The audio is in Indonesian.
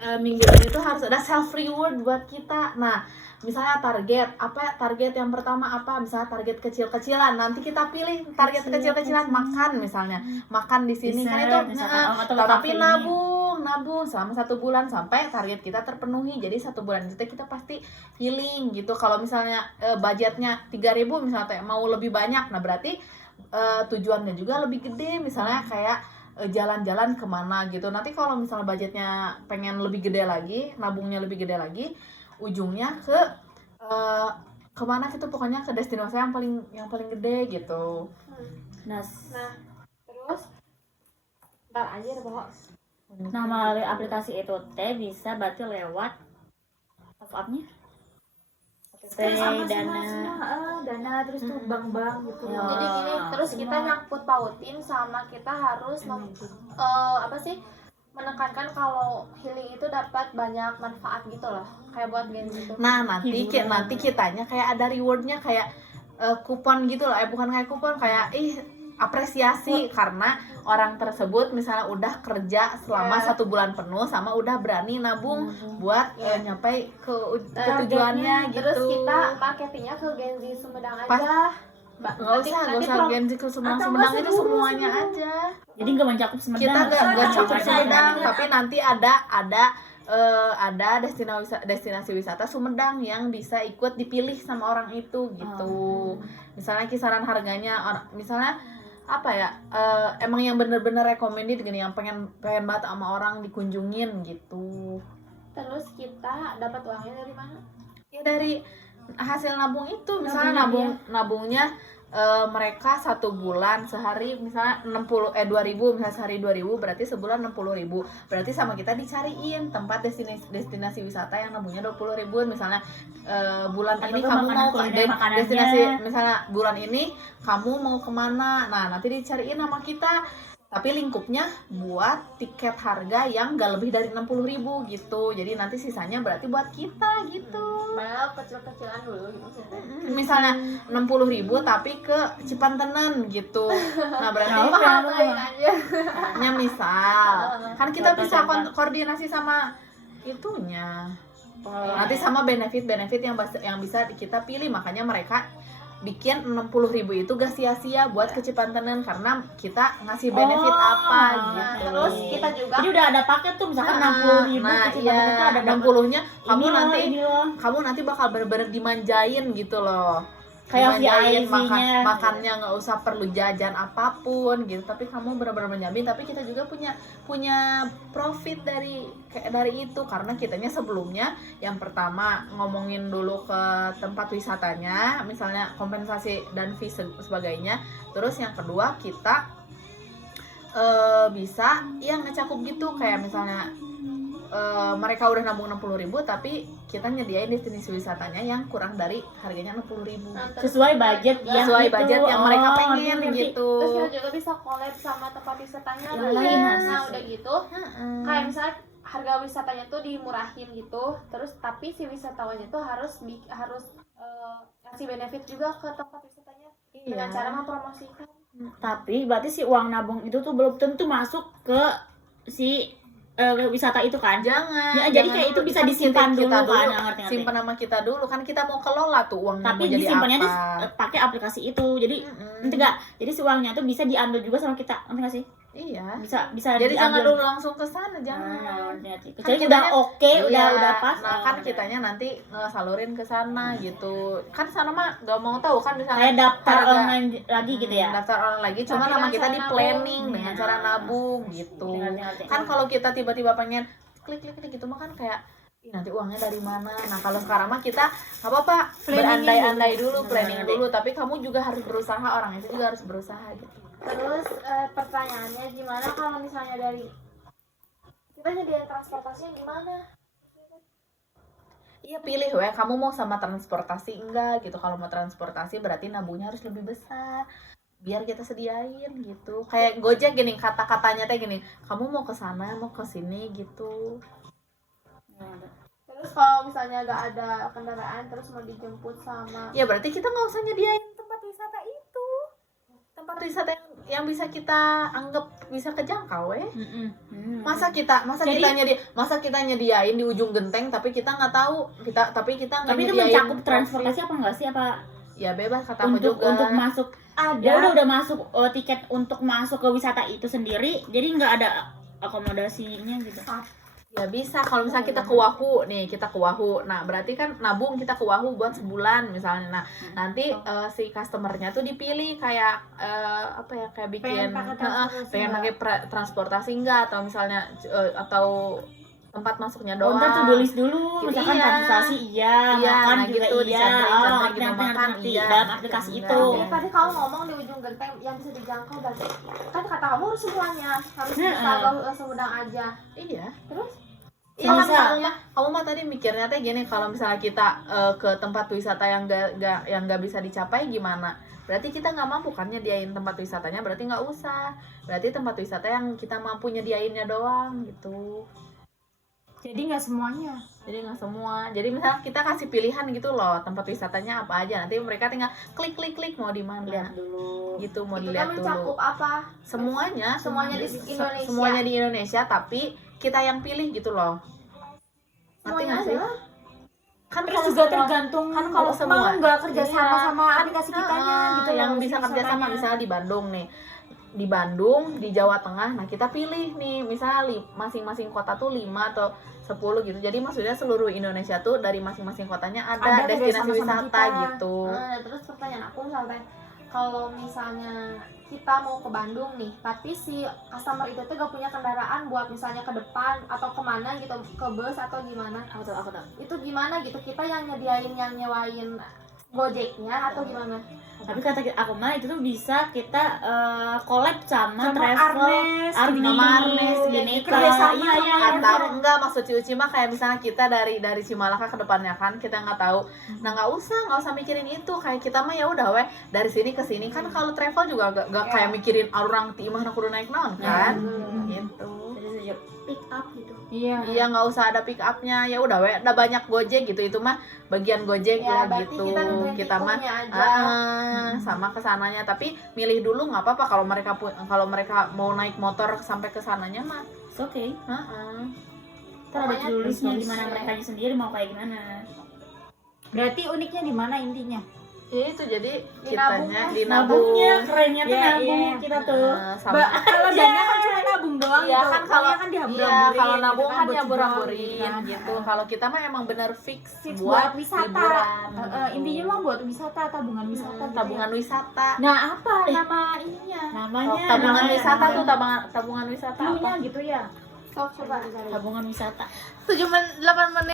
minggu ini tuh harus ada self reward buat kita. Nah, misalnya target yang pertama apa, misalnya target kecil-kecilan, nanti kita pilih target kecil-kecilan, makan misalnya, makan di sini Bisa, kan itu, tapi kafe ini. nabung selama 1 bulan sampai target kita terpenuhi. Jadi 1 bulan itu kita pasti healing gitu. Kalau misalnya budgetnya 3.000 misalnya mau lebih banyak, nah berarti tujuannya juga lebih gede, misalnya kayak jalan-jalan kemana gitu. Nanti kalau misalnya budgetnya pengen lebih gede lagi, nabungnya lebih gede lagi, ujungnya ke kemana gitu, pokoknya ke destinasi yang paling gede gitu. Nah, Terus ntar aja deh bahwa nah melalui aplikasi itu teh bisa berarti lewat top up-nya dana terus tuh bank gitu. Ya. Jadi gini, terus kita nyangkut pautin sama kita harus menekankan kalau healing itu dapat banyak manfaat gitu loh, kayak buat Gen Z gitu. Nah, nanti kitanya kayak ada rewardnya, kayak kupon gitu loh, bukan kayak kupon, kayak apresiasi karena orang tersebut misalnya udah kerja selama 1 bulan penuh sama udah berani nabung buat nyampe ke tujuannya gitu. Terus kita marketingnya ke Gen Z Sumedang aja. Nggak usah Gen Z ke Sumedang itu semuanya aja. Jadi nggak mencakup Sumedang. Kita nggak cakup Sumedang, tapi nanti ada destinasi wisata Sumedang yang bisa ikut dipilih sama orang itu gitu. Misalnya kisaran harganya, misalnya apa ya, emang yang bener-bener recommended gini, yang pengen banget sama orang dikunjungin gitu. Terus kita dapat uangnya dari mana? Ya dari hasil nabung itu, misalnya nabungnya mereka 1 bulan sehari misalnya 2.000, misalnya sehari 2.000, berarti sebulan 60.000, berarti sama kita dicariin tempat destinasi wisata yang nabungnya 20.000, misalnya bulan ini kamu mau ke destinasi, misalnya bulan ini kamu mau kemana, nah nanti dicariin sama kita, tapi lingkupnya buat tiket harga yang gak lebih dari 60.000 gitu. Jadi nanti sisanya berarti buat kita gitu. Malah kecil-kecilan dulu gitu. Misalnya 60.000 tapi ke Cipantenen gitu. Nah berarti nya misal kan kita bisa koordinasi sama itunya. Nanti sama benefit yang bisa kita pilih, makanya mereka bikin 60.000 itu gak sia-sia buat ke Cipantenen karena kita ngasih benefit apa gitu. Terus kita juga jadi udah ada paket tuh, misalkan 60.000 ke Cipantenen itu ada 60-nya kamu nanti bakal bener-bener dimanjain gitu loh. Kayak VIP-nya makannya nggak usah perlu jajan apapun gitu, tapi kamu benar-benar menjamin, tapi kita juga punya profit dari itu, karena kitanya sebelumnya yang pertama ngomongin dulu ke tempat wisatanya, misalnya kompensasi dan fee sebagainya, terus yang kedua kita bisa yang ngecakup gitu, kayak misalnya mereka udah nabung 60.000 tapi kita nyediain destinasi wisatanya yang kurang dari harganya 60.000 sesuai budget yang mereka pengen gitu. Terus kita juga bisa collab sama tempat wisatanya nah udah gitu kayak misalnya harga wisatanya tuh dimurahin gitu, terus tapi si wisatawannya tuh harus kasih benefit juga ke tempat wisatanya dengan cara mempromosikan. Tapi berarti si uang nabung itu tuh belum tentu masuk ke si wisata itu kan? Jangan. Jadi kayak itu bisa disimpan dulu kan? Simpan nama kita dulu kan, kita mau kelola tuh uangnya. Tapi mau disimpannya jadi apa? Pakai aplikasi itu. Jadi nanti enggak. Jadi si uangnya tuh bisa diambil juga sama kita. Nanti nggak sih? Iya. Bisa jadi diambil. jangan dulu langsung ke sana, jangan. Kecuali udah oke, udah pas. Nah, kan kitanya nanti salurin ke sana gitu. Kan sana mah gak mau tahu kan, misalnya kayak daftar online lagi gitu ya. Daftar online lagi, cuma nama kita di planning dengan cara nabung gitu. Kan kalau kita tiba-tiba pengen klik gitu mah kan kayak nanti uangnya dari mana. Nah, kalau sekarang mah kita nggak apa-apa, berandai-andai dulu, planning dulu, tapi kamu juga harus berusaha, orang itu juga harus berusaha gitu. Terus pertanyaannya gimana kalau misalnya dari kita nyediain transportasinya gimana? Iya, pilih kamu mau sama transportasi enggak gitu. Kalau mau transportasi berarti nabungnya harus lebih besar biar kita sediain gitu. Kayak Gojek gini, kata-katanya teh gini, kamu mau ke sana mau ke sini gitu. Terus kalau misalnya gak ada kendaraan terus mau dijemput sama, ya berarti kita nggak usah nyediain tempat wisata itu, tempat wisata yang bisa kita anggap bisa kejangkau Masa kita nyediain di ujung genteng tapi kita nggak tahu tapi kita nggak Tapi itu nyediain mencakup transportasi apa enggak sih, apa ya bebas kata aku juga untuk masuk ya udah masuk tiket untuk masuk ke wisata itu sendiri, jadi nggak ada akomodasinya gitu. ya bisa kalau misalnya kita ke Wahoo nah berarti kan nabung kita ke Wahoo buat sebulan misalnya, nah nanti si customernya tuh dipilih kayak kayak bikin pengen pakai transportasi enggak atau misalnya atau tempat masuknya doang. Ntar tuh tulis dulu, misalkan transportasi makan nah juga gitu, iya, gitu makan dalam aplikasi itu. Jadi tadi kamu ngomong di ujung genteng yang bisa dijangkau berarti kan kata kamu harus semuanya harus bisa gak semudang aja. Iya. Terus Iya, misalnya kamu mah tadi mikirnya teh gini, kalau misalnya kita ke tempat wisata yang nggak bisa dicapai gimana? Berarti kita nggak mampu kan nyediain tempat wisatanya, berarti nggak usah. Berarti tempat wisata yang kita mampu nyediainnya doang gitu. Jadi nggak semuanya. Jadi nggak semua. Jadi misalnya kita kasih pilihan gitu loh, tempat wisatanya apa aja. Nanti mereka tinggal klik mau di mana. Lihat dulu. Gitu mau itu dilihat kan mencakup dulu. apa? Semuanya Semuanya di Indonesia. Semuanya di Indonesia, tapi kita yang pilih gitu loh. Ngerti nggak sih? Kan Terus kalau juga semua- tergantung kan kalau semua mau nggak kerja sama iya, sama kan, aplikasi kitanya gitu yang loh, bisa si kerja sama wisatanya. misalnya di Bandung nih, di Bandung, di Jawa Tengah. Nah kita pilih nih misalnya masing-masing kota tuh 5 atau 10 gitu. Jadi maksudnya seluruh Indonesia tuh dari masing-masing kotanya ada Ada destinasi kerjasama sama wisata kita. gitu. Nah, terus pertanyaan aku misalnya kalau misalnya kita mau ke Bandung nih, tapi si customer itu tuh gak punya kendaraan buat misalnya ke depan atau kemana gitu, ke bus atau gimana? Aku tahu. Itu gimana gitu? Kita yang nyediain, yang nyewain Gojeknya atau gimana? Tapi kata aku mah itu tuh bisa kita collab sama Sama travel Arnes, Bineka, kerjasama iya, Atau enggak, maksud Ciuci mah kayak misalnya kita dari Cimalaka ke depannya kan kita nggak tahu. Nah nggak usah mikirin itu, kayak kita mah ya udah weh dari sini ke sini kan. Kalau travel juga gak kayak mikirin orang ti imah kudu naik naon kan gitu. Pick up gitu. Iya nggak usah ada pick upnya, ya udah weh ada banyak Gojek gitu, itu mah bagian Gojek Ya, lah berarti gitu. kita Kita mah tikungnya aja. sama kesananya, tapi milih dulu nggak apa-apa kalau mereka mau naik motor sampai ke sananya mah. oke. Ntar ada Pokoknya tulisnya tulis gimana ya. mereka sendiri mau kayak gimana. Berarti uniknya di mana intinya? Ya itu jadi Di kitanya nabung, Nabungnya kerennya tuh Iya, nabung iya. kita tuh. Sama Kalau dana kan cuma nabung doang Iya gitu. kan kalau kan iya kalau nabung kan buat ya hiburan buram-burin kan. gitu. Kalau kita mah emang bener fix buat wisata. liburan. gitu. Intinya mah buat wisata, tabungan wisata gitu tabungan ya. wisata. Nah, apa nama ininya? Namanya Tabungan namanya- wisata tuh tabungan wisata apa? Cluenya gitu ya. Sok coba. tabungan wisata. 8 menit